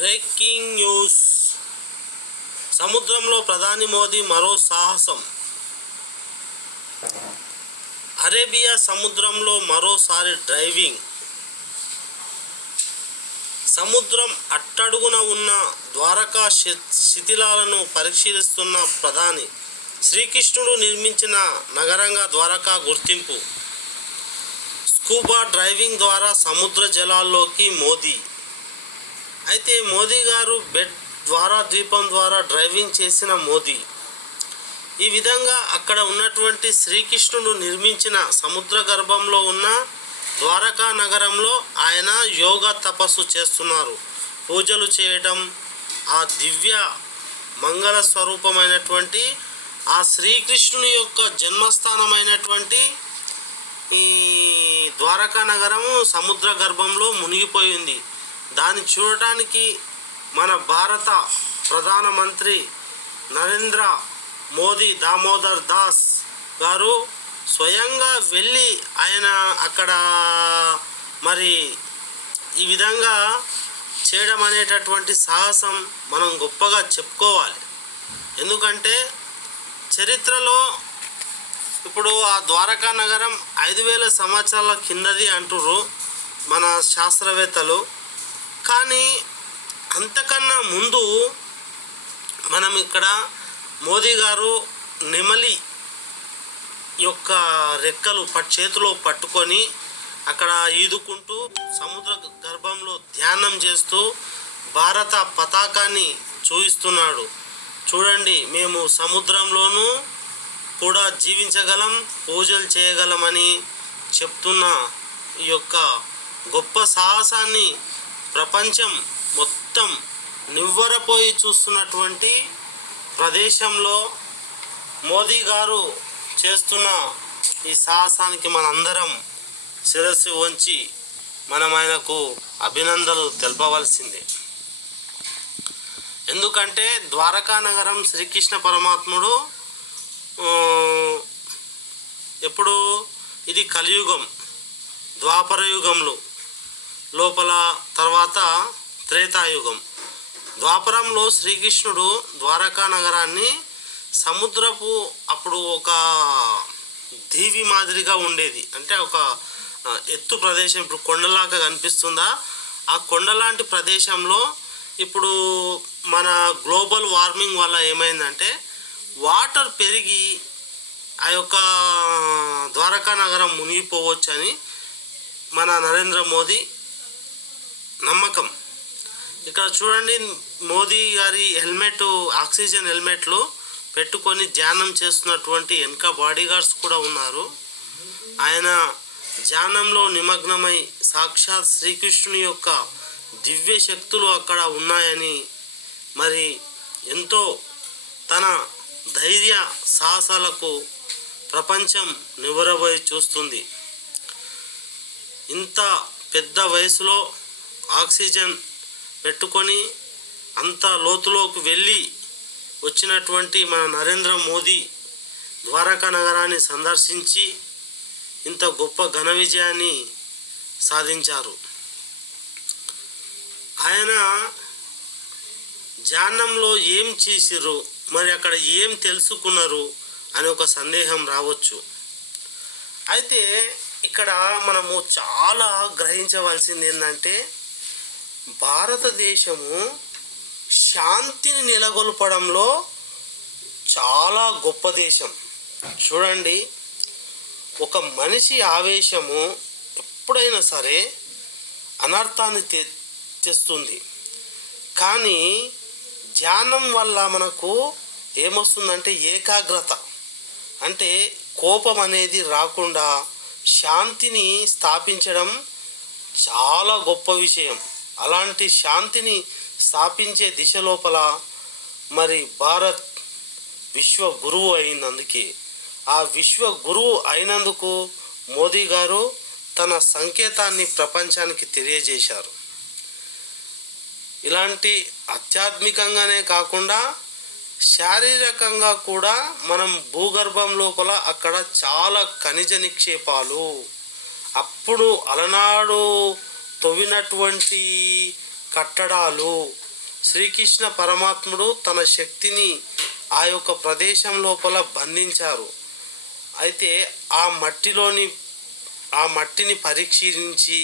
Breaking news. సముద్రంలో ప్రధాని మోదీ మరో సాహసం. అరేబియా సముద్రంలో మరోసారి డ్రైవింగ్. సముద్రం అట్టడుగున ఉన్న ద్వారకా శిథిలాలను పరిశీలిస్తున్న ప్రధాని. శ్రీకృష్ణుడు నిర్మించిన నగరంగా ద్వారకా గుర్తింపు. స్కూబా డ్రైవింగ్ ద్వారా సముద్ర జలాల్లోకి మోదీ. అయితే మోదీ గారు బెడ్ ద్వారా ద్వీపం ద్వారా డ్రైవింగ్ చేసిన మోదీ. ఈ విధంగా అక్కడ ఉన్నటువంటి శ్రీకృష్ణుడు నిర్మించిన సముద్ర గర్భంలో ఉన్న ద్వారకా నగరంలో ఆయన యోగా తపస్సు చేస్తున్నారు. పూజలు చేయటం, ఆ దివ్య మంగళ స్వరూపమైనటువంటి ఆ శ్రీకృష్ణుని యొక్క జన్మస్థానమైనటువంటి ఈ ద్వారకా నగరము సముద్ర గర్భంలో మునిగిపోయింది. దాన్ని చూడటానికి మన భారత ప్రధానమంత్రి నరేంద్ర మోదీ దామోదర్ దాస్ గారు స్వయంగా వెళ్ళి ఆయన అక్కడ మరి ఈ విధంగా చేయడం అనేటటువంటి సాహసం మనం గొప్పగా చెప్పుకోవాలి. ఎందుకంటే చరిత్రలో ఇప్పుడు ఆ ద్వారకా నగరం 5000 సంవత్సరాల కిందది అంటుర్రు మన శాస్త్రవేత్తలు. కానీ అంతకన్నా ముందు మనం ఇక్కడ మోదీ గారు నెమలి యొక్క రెక్కలు చేతిలో పట్టుకొని అక్కడ ఈదుకుంటూ సముద్ర గర్భంలో ధ్యానం చేస్తూ భారత పతాకాన్ని చూపిస్తున్నాడు. చూడండి, మేము సముద్రంలోనూ కూడా జీవించగలం, పూజలు చేయగలమని చెప్తున్న ఈ యొక్క గొప్ప సాహసాన్ని ప్రపంచం మొత్తం నివ్వరపోయి చూస్తున్నటువంటి ప్రదేశంలో మోదీ గారు చేస్తున్న ఈ సాహసానికి మనందరం శిరస్సు వంచి మనం ఆయనకు అభినందనలు తెలపవలసిందే. ఎందుకంటే ద్వారకా నగరం శ్రీకృష్ణ పరమాత్ముడు ఎప్పుడు ఇది కలియుగం, ద్వాపర యుగంలో లోపల, తర్వాత త్రేతాయుగం. ద్వాపరంలో శ్రీకృష్ణుడు ద్వారకా నగరాన్ని సముద్రపు అప్పుడు ఒక దీవి మాదిరిగా ఉండేది. అంటే ఒక ఎత్తు ప్రదేశం, ఇప్పుడు కొండలాగా కనిపిస్తుందా, ఆ కొండలాంటి ప్రదేశంలో ఇప్పుడు మన గ్లోబల్ వార్మింగ్ వల్ల ఏమైందంటే వాటర్ పెరిగి ఆ యొక్క ద్వారకా నగరం మునిగిపోవచ్చని మన నరేంద్ర మోదీ నమ్మకం. ఇక్కడ చూడండి, మోదీ గారి హెల్మెట్, ఆక్సిజన్ హెల్మెట్లు పెట్టుకొని ధ్యానం చేస్తున్నటువంటి వెనక బాడీగార్డ్స్ కూడా ఉన్నారు. ఆయన ధ్యానంలో నిమగ్నమై సాక్షాత్ శ్రీకృష్ణుని యొక్క దివ్య శక్తులు అక్కడ ఉన్నాయని మరి ఎంతో తన ధైర్య సాహసాలకు ప్రపంచం నివ్వెరపోయి చూస్తుంది. ఇంత పెద్ద వయసులో ఆక్సిజన్ పెట్టుకొని అంత లోతులోకి వెళ్ళి వచ్చినటువంటి మన నరేంద్ర మోదీ ద్వారకా నగరాన్ని సందర్శించి ఇంత గొప్ప ఘన విజయాన్ని సాధించారు. ఆయన ధ్యానంలో ఏం చేసిర్రు, మరి అక్కడ ఏం తెలుసుకున్నారు అని ఒక సందేహం రావచ్చు. అయితే ఇక్కడ మనము చాలా గ్రహించవలసింది ఏంటంటే భారతదేశము శాంతిని నెలకొల్పడంలో చాలా గొప్ప దేశం. చూడండి, ఒక మనిషి ఆవేశము ఎప్పుడైనా సరే అనర్థాన్ని తెస్తుంది. కానీ ధ్యానం వల్ల మనకు ఏమొస్తుందంటే ఏకాగ్రత, అంటే కోపం అనేది రాకుండా శాంతిని స్థాపించడం చాలా గొప్ప విషయం. అలాంటి శాంతిని స్థాపించే దిశ లోపల మరి భారత్ విశ్వ గురువు అయినందుకే, ఆ విశ్వ గురువు అయినందుకు మోదీ గారు తన సంకేతాన్ని ప్రపంచానికి తెలియజేశారు. ఇలాంటి ఆధ్యాత్మికంగానే కాకుండా శారీరకంగా కూడా మనం భూగర్భం లోపల అక్కడ చాలా ఖనిజ నిక్షేపాలు, అప్పుడు అలనాడు తవ్వినటువంటి కట్టడాలు, శ్రీకృష్ణ పరమాత్ముడు తన శక్తిని ఆ యొక్క ప్రదేశం లోపల బంధించారు. అయితే ఆ మట్టిని పరీక్షించి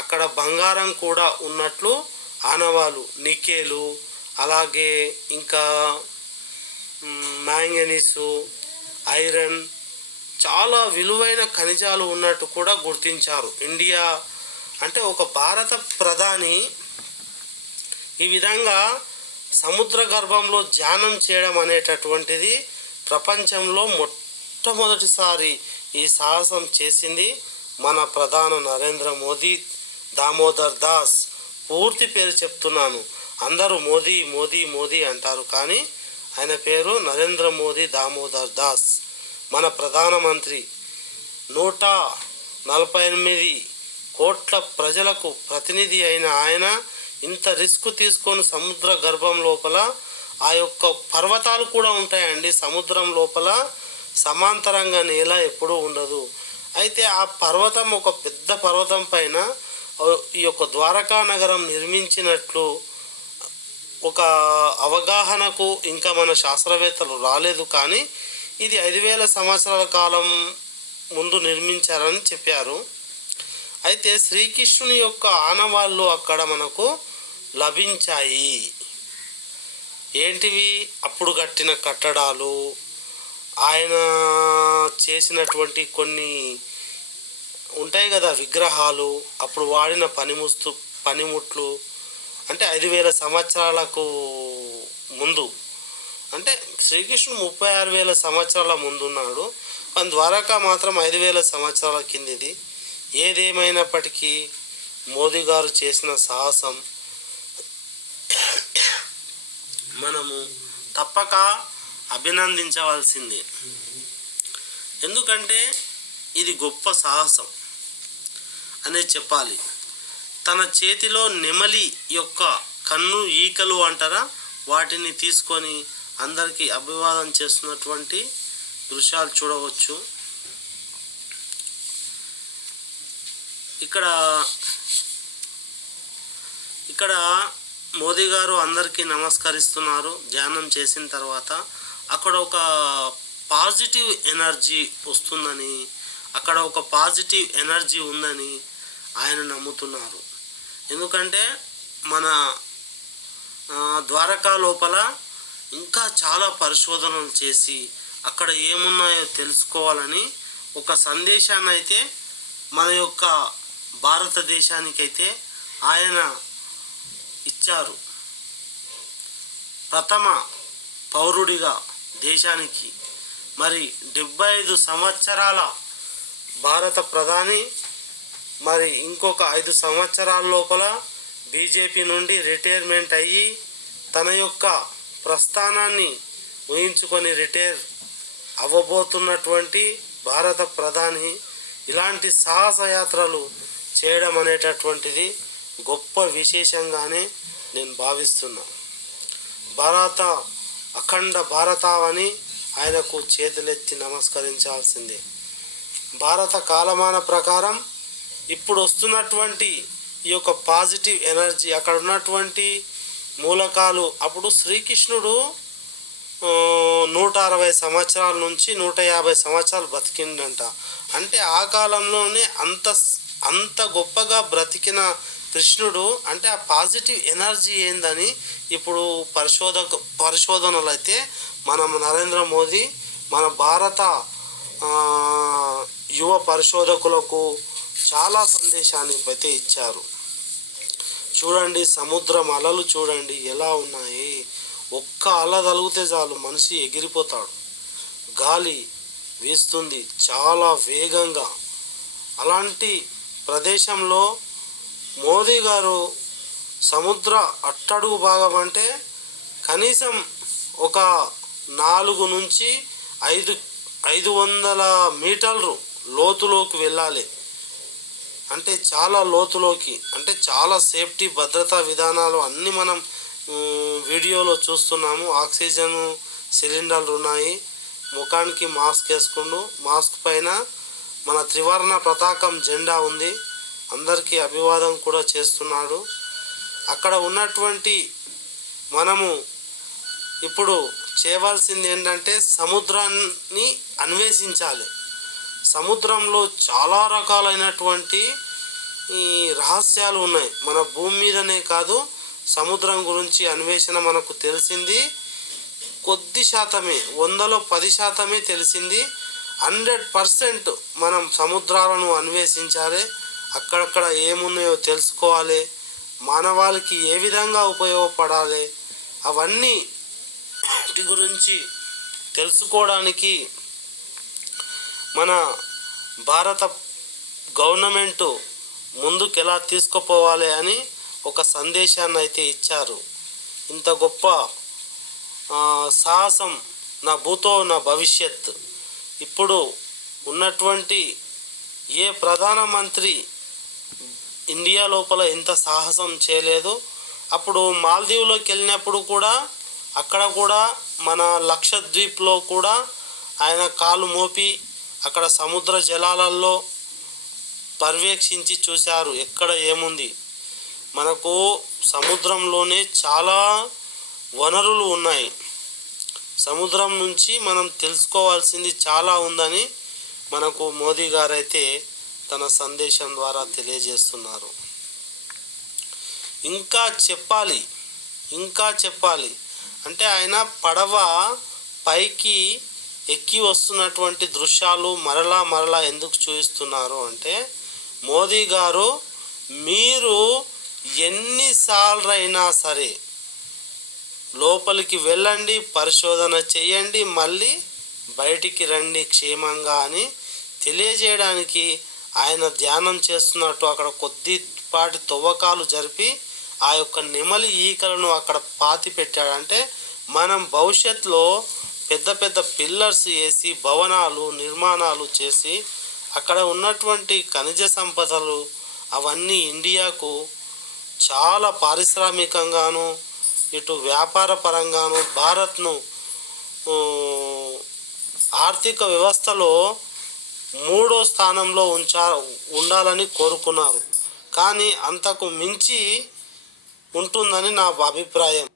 అక్కడ బంగారం కూడా ఉన్నట్లు ఆనవాలు, నికెలు, అలాగే ఇంకా మ్యాంగనీసు, ఐరన్, చాలా విలువైన ఖనిజాలు ఉన్నట్టు కూడా గుర్తించారు. ఇండియా అంటే ఒక భారత ప్రధాని ఈ విధంగా సముద్ర గర్భంలో ధ్యానం చేయడం అనేటటువంటిది ప్రపంచంలో మొట్టమొదటిసారి ఈ సాహసం చేసింది మన ప్రధాన నరేంద్ర మోదీ దామోదర్ దాస్. పూర్తి పేరు చెప్తున్నాను, అందరూ మోదీ మోదీ మోదీ అంటారు, కానీ ఆయన పేరు నరేంద్ర మోదీ దామోదర్ దాస్. మన ప్రధానమంత్రి 148 కోట్ల ప్రజలకు ప్రతినిధి అయిన ఆయన ఇంత రిస్క్ తీసుకొని సముద్ర గర్భం లోపల ఆ యొక్క పర్వతాలు కూడా ఉంటాయండి. సముద్రం లోపల సమాంతరంగా నేల ఎప్పుడూ ఉండదు. అయితే ఆ పర్వతం, ఒక పెద్ద పర్వతం పైన ఈ యొక్క ద్వారకా నగరం నిర్మించినట్లు ఒక అవగాహనకు ఇంకా మన శాస్త్రవేత్తలు రాలేదు, కానీ ఇది 5000 సంవత్సరాల కాలం ముందు నిర్మించారని చెప్పారు. అయితే శ్రీకృష్ణుని యొక్క ఆనవాళ్ళు అక్కడ మనకు లభించాయి. ఏంటివి? అప్పుడు కట్టిన కట్టడాలు, ఆయన చేసినటువంటి కొన్ని ఉంటాయి కదా విగ్రహాలు, అప్పుడు వాడిన పనిముట్లు, అంటే 5000 సంవత్సరాలకు ముందు, అంటే శ్రీకృష్ణుడు 36,000 సంవత్సరాల ముందున్నాడు, కానీ ద్వారకా మాత్రం 5,000 సంవత్సరాల కిందిది. ఏదేమైనప్పటికీ మోదీ గారు చేసిన సాహసం మనము తప్పక అభినందించవలసింది. ఎందుకంటే ఇది గొప్ప సాహసం అనే చెప్పాలి. తన చేతిలో నెమలి యొక్క కన్ను ఈకలు అంటారా, వాటిని తీసుకొని అందరికీ అభివాదం చేస్తున్నటువంటి దృశ్యాలు చూడవచ్చు. ఇక్కడ మోదీ గారు అందరికీ నమస్కరిస్తున్నారు. ధ్యానం చేసిన తర్వాత అక్కడ ఒక పాజిటివ్ ఎనర్జీ వస్తుందని, అక్కడ ఒక పాజిటివ్ ఎనర్జీ ఉందని ఆయన నమ్ముతున్నారు. ఎందుకంటే మన ద్వారకా లోపల ఇంకా చాలా పరిశోధనలు చేసి అక్కడ ఏమున్నాయో తెలుసుకోవాలని ఒక సందేశాన్ని అయితే మన యొక్క భారతదేశానికైతే ఆయన ఇచ్చారు. ప్రథమ పౌరుడిగా దేశానికి మరి 75 సంవత్సరాల భారత ప్రధాని, మరి ఇంకొక 5 సంవత్సరాల లోపల బీజేపీ నుండి రిటైర్మెంట్ అయ్యి తన యొక్క ప్రస్థానాన్ని ఊహించుకొని రిటైర్ అవ్వబోతున్నటువంటి భారత ప్రధాని ఇలాంటి సాహసయాత్రలు చేయడం అనేటటువంటిది గొప్ప విశేషంగానే నేను భావిస్తున్నా. అఖండ భారతావని ఆయనకు చేతులెత్తి నమస్కరించాల్సిందే. భారత కాలమాన ప్రకారం ఇప్పుడు వస్తున్నటువంటి ఈ యొక్క పాజిటివ్ ఎనర్జీ, అక్కడ ఉన్నటువంటి మూలకాలు, అప్పుడు శ్రీకృష్ణుడు 160 సంవత్సరాల నుంచి 150 సంవత్సరాలు బ్రతికిండంట. అంటే ఆ కాలంలోనే అంత గొప్పగా బ్రతికిన కృష్ణుడు, అంటే ఆ పాజిటివ్ ఎనర్జీ ఏందని ఇప్పుడు పరిశోధనలు అయితే మనం నరేంద్ర మోదీ మన భారత యువ పరిశోధకులకు చాలా సందేశాన్ని అయితే ఇచ్చారు. చూడండి, సముద్రం అలలు చూడండి ఎలా ఉన్నాయి. ఒక్క అల తగిలితే చాలు మనిషి ఎగిరిపోతాడు. గాలి వీస్తుంది చాలా వేగంగా. అలాంటి ప్రదేశంలో మోదీ గారు సముద్ర అట్టడుగు భాగం అంటే కనీసం ఒక 4 నుంచి 500 మీటర్లు లోతులోకి వెళ్ళాలి. అంటే చాలా లోతులోకి, అంటే చాలా సేఫ్టీ భద్రతా విధానాలు అన్నీ మనం వీడియోలో చూస్తున్నాము. ఆక్సిజన్ సిలిండర్లు ఉన్నాయి, ముఖానికి మాస్క్ వేసుకుంటూ, మాస్క్ పైన మన త్రివర్ణ పతాకం జెండా ఉంది, అందరికీ అభివాదం కూడా చేస్తున్నాడు. అక్కడ ఉన్నటువంటి మనము ఇప్పుడు చేయవలసింది ఏంటంటే సముద్రాన్ని అన్వేషించాలి. సముద్రంలో చాలా రకాలైనటువంటి ఈ రహస్యాలు ఉన్నాయి. మన భూమి మీదనే కాదు, సముద్రం గురించి అన్వేషణ మనకు తెలిసింది కొద్ది శాతమే, 100లో 10% తెలిసింది. 100% మనం సముద్రాలను అన్వేషించాలి. అక్కడక్కడ ఏమున్నాయో తెలుసుకోవాలి. మానవాళికి ఏ విధంగా ఉపయోగపడాలి అవన్నీ గురించి తెలుసుకోవడానికి మన భారత గవర్నమెంటు ముందుకు ఎలా తీసుకుపోవాలి అని ఒక సందేశాన్ని అయితే ఇచ్చారు. ఇంత గొప్ప సాహసం నా భూతో నా భవిష్యత్. ఇప్పుడు ఉన్నటువంటి ఏ ప్రధానమంత్రి ఇండియా లోపల ఇంత సాహసం చేయలేదు. అప్పుడు మాల్దీవులోకి వెళ్ళినప్పుడు కూడా అక్కడ కూడా మన లక్షద్వీప్లో కూడా ఆయన కాలు మోపి అక్కడ సముద్ర జలాలలో పర్యవేక్షించి చూశారు ఎక్కడ ఏముంది. మనకు సముద్రంలోనే చాలా వనరులు ఉన్నాయి. సముద్రం నుంచి మనం తెలుసుకోవాల్సింది చాలా ఉందని మనకు మోదీ గారు అయితే తన సందేశం ద్వారా తెలియజేస్తున్నారు. ఇంకా చెప్పాలి అంటే ఆయన పడవ పైకి ఎక్కి వస్తున్నటువంటి దృశ్యాలు మరలా ఎందుకు చూపిస్తున్నారు అంటే, మోదీ గారు మీరు ఎన్నిసార్లైనా సరే లోపలికి వెళ్ళండి, పరిశోధన చేయండి, మళ్ళీ బయటికి రండి క్షేమంగా అని తెలియజేయడానికి ఆయన ధ్యానం చేస్తున్నట్టు అక్కడ కొద్దిపాటి తవ్వకాలు జరిపి ఆ యొక్క నెమలి ఈకలను అక్కడ పాతి పెట్టాడంటే మనం భవిష్యత్తులో పెద్ద పిల్లర్స్ వేసి భవనాలు నిర్మాణాలు చేసి అక్కడ ఉన్నటువంటి ఖనిజ సంపదలు అవన్నీ ఇండియాకు చాలా పారిశ్రామికంగాను ఇటు వ్యాపార పరంగాను భారత్ను ఆర్థిక వ్యవస్థలో 3వ స్థానంలో ఉండాలని కోరుకున్నారు. కానీ అంతకు మించి ఉంటుందని నా అభిప్రాయం.